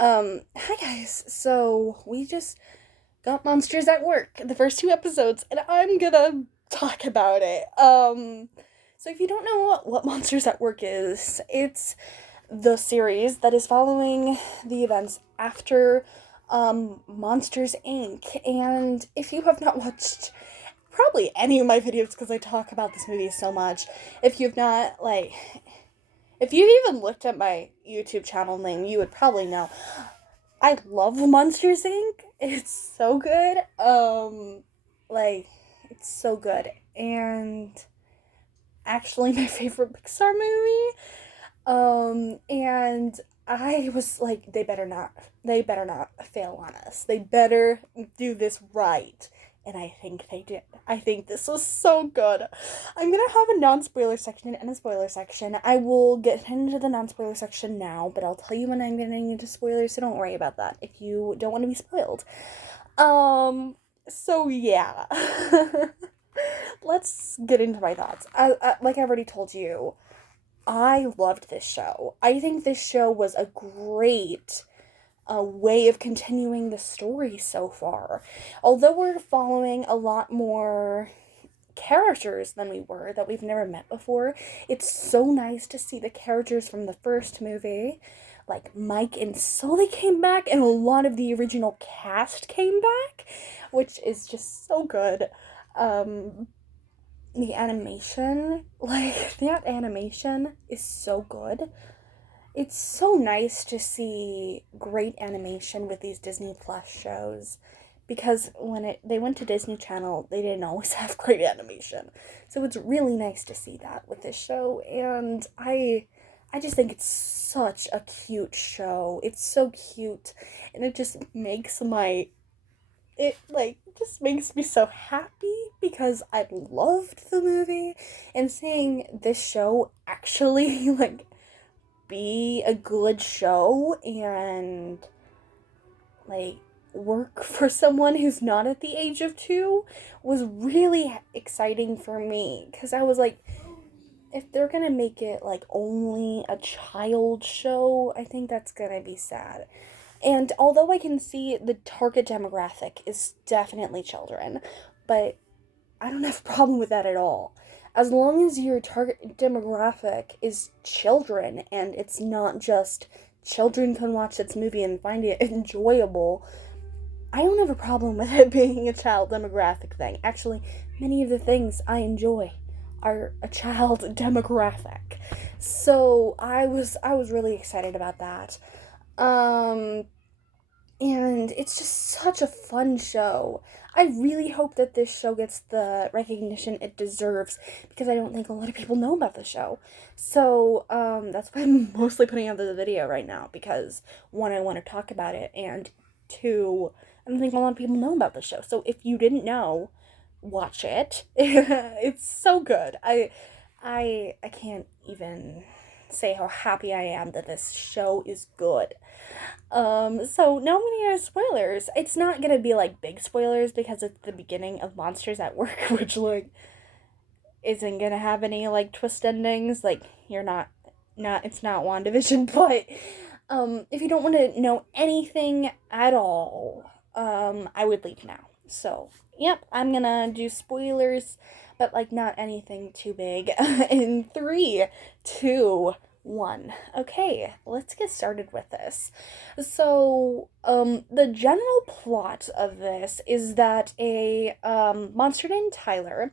Hi guys. So we just got Monsters at Work, the first two episodes, and I'm gonna talk about it. So if you don't know what Monsters at Work is, it's the series that is following the events after Monsters Inc. And if you have not watched probably any of my videos because I talk about this movie so much, if you've not if you've even looked at my YouTube channel name, you would probably know I love Monsters Inc. It's so good. Like it's so good, and actually my favorite Pixar movie. And I was like, they better not fail on us. They better do this right. And I think they did. I think this was so good. I'm gonna have a non-spoiler section and a spoiler section. I will get into the non-spoiler section now, but I'll tell you when I'm getting into spoilers, so don't worry about that if you don't want to be spoiled. Um, so yeah. Let's get into my thoughts. Like I already told you, I loved this show. I think this show was a great way of continuing the story so far. Although we're following a lot more characters than we were that we've never met before, it's so nice to see the characters from the first movie. Like Mike and Sully came back, and a lot of the original cast came back, which is just so good. Um, the animation, like, that animation is so good. It's so nice to see great animation with these Disney Plus shows because they went to Disney Channel, they didn't always have great animation. So it's really nice to see that with this show, and I just think it's such a cute show. It's so cute, and it like just makes me so happy because I loved the movie, and seeing this show actually like be a good show and like work for someone who's not at the age of 2 was really exciting for me because I was like, if they're gonna make it like only a child show, I think that's gonna be sad. And although I can see the target demographic is definitely children, but I don't have a problem with that at all. As long as your target demographic is children and it's not just children can watch this movie and find it enjoyable, I don't have a problem with it being a child demographic thing. Actually, many of the things I enjoy are a child demographic. So I was really excited about that. Um and it's just such a fun show. I really hope that this show gets the recognition it deserves because I don't think a lot of people know about the show. So, that's why I'm mostly putting out the video right now because one, I want to talk about it, and two, I don't think a lot of people know about the show. So if you didn't know, watch it. It's so good. I can't even say how happy I am that this show is good. So no many spoilers. It's not gonna be like big spoilers because it's the beginning of Monsters at Work, which like isn't gonna have any like twist endings. Like you're not it's not WandaVision, but if you don't want to know anything at all, I would leave now. So yep, I'm gonna do spoilers, but like not anything too big. In three, two, one. Okay, let's get started with this. So, the general plot of this is that a monster named Tyler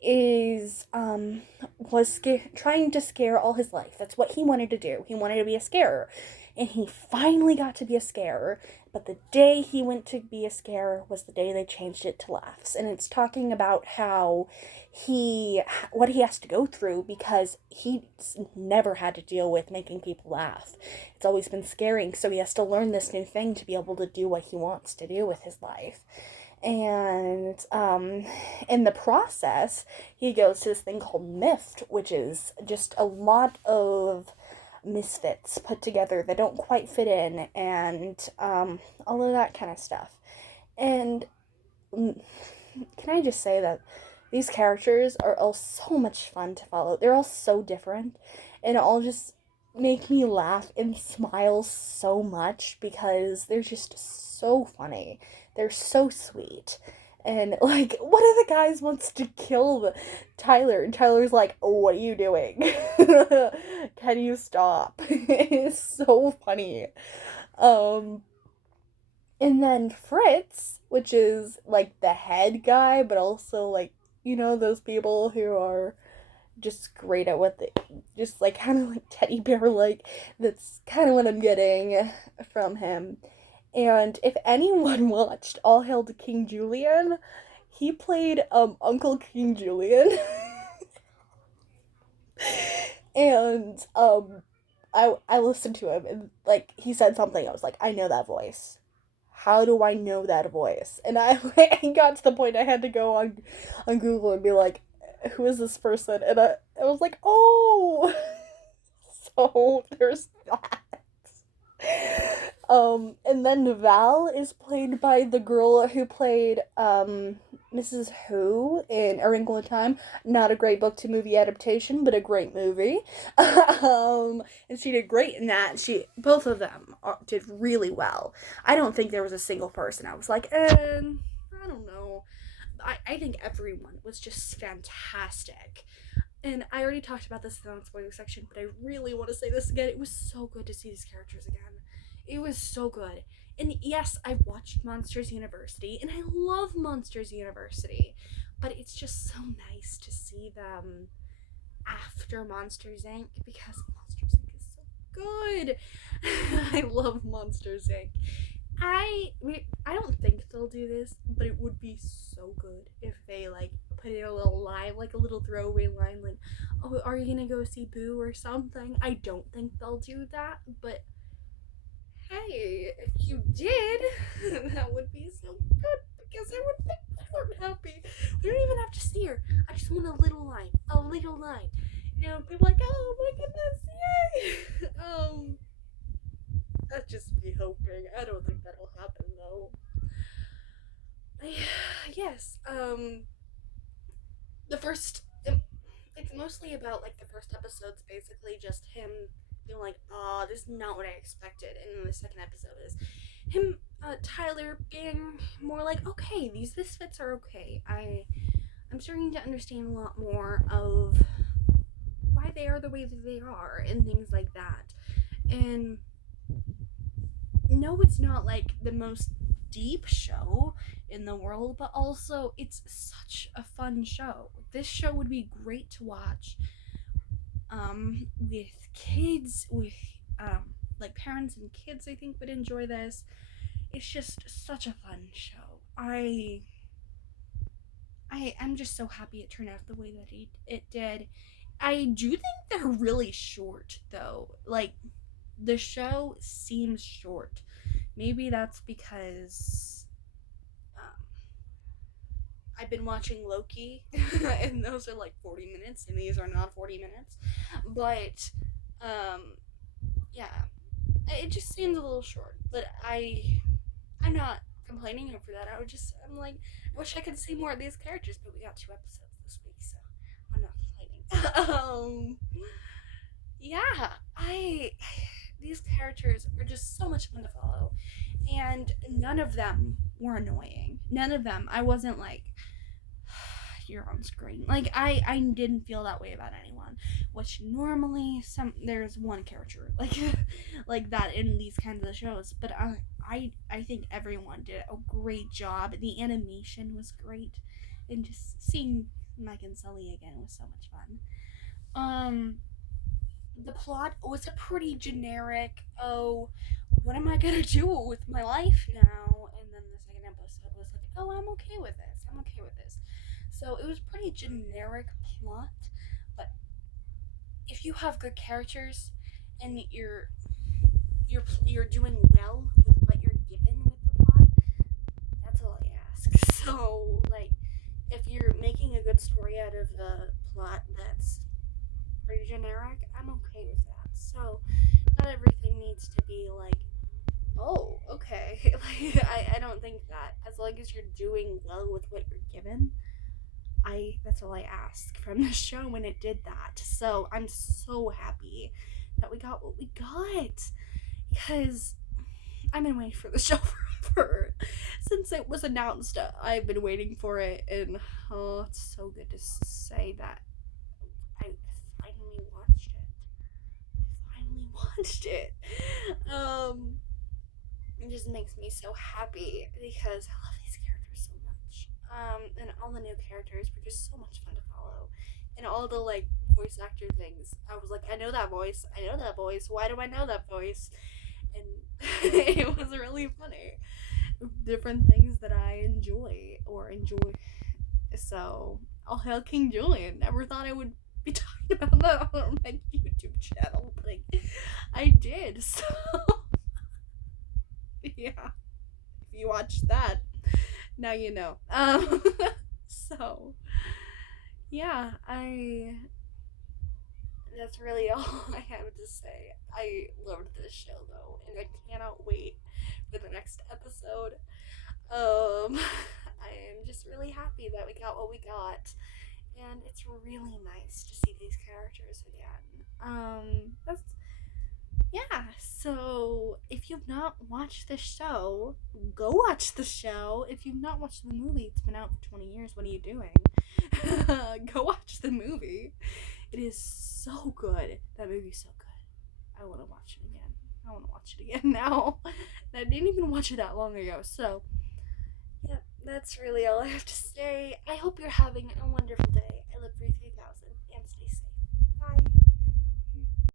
is trying to scare all his life. That's what he wanted to do. He wanted to be a scarer, and he finally got to be a scarer. But the day he went to be a scarer was the day they changed it to laughs, and it's talking about how he what he has to go through because he's never had to deal with making people laugh. It's always been scaring, so he has to learn this new thing to be able to do what he wants to do with his life. And in the process, he goes to this thing called MIFT, which is just a lot of misfits put together that don't quite fit in, and all of that kind of stuff. And can I just say that these characters are all so much fun to follow? They're all so different, and all just make me laugh and smile so much because they're just so funny. They're so sweet. And like one of the guys wants to kill Tyler, and Tyler's like, "What are you doing? Can you stop?" It's so funny. Um and then Fritz, which is like the head guy, but also like, those people who are just great at what they just like kind of like teddy bear like. That's kind of what I'm getting from him. And if anyone watched All Hail to King Julian, he played Uncle King Julian. And I listened to him, and like he said something, I was like, I know that voice. How do I know that voice? And I got to the point I had to go on Google and be like, who is this person? And I was like, oh, so there's that. And then Val is played by the girl who played Mrs. Who in A Wrinkle in Time. Not a great book to movie adaptation, but a great movie. And she did great in that. Both of them did really well. I don't think there was a single person I was like, I don't know. I think everyone was just fantastic. And I already talked about this in the spoiler section, but I really want to say this again. It was so good to see these characters again. It was so good. And yes, I watched Monsters University, and I love Monsters University, but it's just so nice to see them after Monsters Inc. because Monsters Inc. is so good. I love Monsters Inc. I don't think they'll do this, but it would be so good if they like put in a little line, like a little throwaway line, like, "Oh, are you gonna go see Boo or something?" I don't think they'll do that, but hey, if you did, that would be so good because I would make her happy. We don't even have to see her. I just want a little line, a little line. Be like, "Oh my goodness, yay!" That's just me hoping. I don't think that'll happen though. Yes. The first. It's mostly about like the first episode's basically just him being like, "Oh, this is not what I expected," and then the second episode is him, Tyler, being more like, "Okay, these misfits are okay. I'm starting to understand a lot more of why they are the way that they are and things like that." And no, it's not like the most deep show in the world, but also it's such a fun show. This show would be great to watch with kids, with like parents and kids. I think would enjoy this. It's just such a fun show. I'm just so happy it turned out the way that it did. I do think they're really short though. Like the show seems short. Maybe that's because I've been watching Loki, and those are like 40 minutes, and these are not 40 minutes. But, um, yeah, it just seems a little short. But I'm not complaining for that. I'm like, I wish I could see more of these characters, but we got 2 episodes this week, so I'm not complaining. Yeah, these characters are just so much fun to follow, and none of them were annoying. None of them. I wasn't like, you're on screen. Like I didn't feel that way about anyone. Which normally there's one character like like that in these kinds of shows, but I think everyone did a great job. The animation was great, and just seeing Mike and Sully again was so much fun. Um, the plot was a pretty generic. Oh, what am I gonna do with my life now? And then the second episode was like, oh, I'm okay with this. I'm okay with this. So it was pretty generic plot, but if you have good characters and you're doing well with what you're given with the plot, that's all I ask. So like, if you're making a good story out of the plot that's pretty generic, I'm okay with that. So not everything needs to be like, oh, okay. Like I don't think that as long as you're doing well with what you're given, that's all I ask from the show when it did that. So I'm so happy that we got what we got. Because I've been waiting for the show forever. Since it was announced, I've been waiting for it, and oh, it's so good to say that I finally watched it. I finally watched it. Um, it just makes me so happy because I love these characters so much. And all the new characters were just so much fun to follow, and all the like voice actor things. I was like, I know that voice. I know that voice. Why do I know that voice? And it was really funny. Different things that I enjoy or enjoy. So, all hail King Julian. Never thought I would be talking about that on my YouTube channel, but I did. So, yeah. If you watch that, now you know. So, yeah, that's really all I have to say. I loved this show though, and I cannot wait for the next episode. I am just really happy that we got what we got, and it's really nice to see these characters again. That's yeah. So if you've not watched the show, go watch the show. If you've not watched the movie, it's been out for 20 years. What are you doing? Go watch the movie. It is so good. That movie's so good. I want to watch it again. I want to watch it again now. And I didn't even watch it that long ago. So, yeah, that's really all I have to say. I hope you're having a wonderful day.